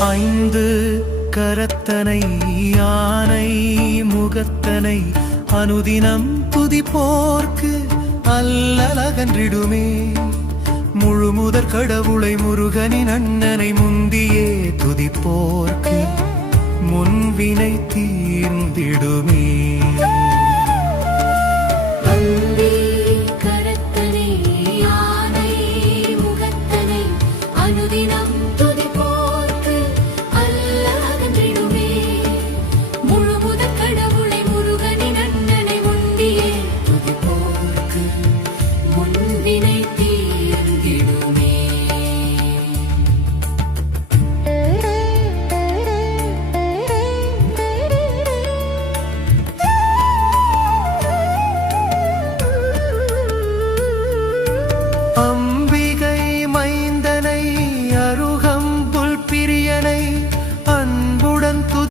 ஐந்து கரத்தனை யானை முகத்தனை அனுதினம் துதிப்போர்க்கு அல்லலகன்றிடுமே. முழுமுதற் கடவுளை முருகனின் அண்ணனை முந்தியே துதிப்போர்க்கு முன்வினை தீர்ந்திடுமே.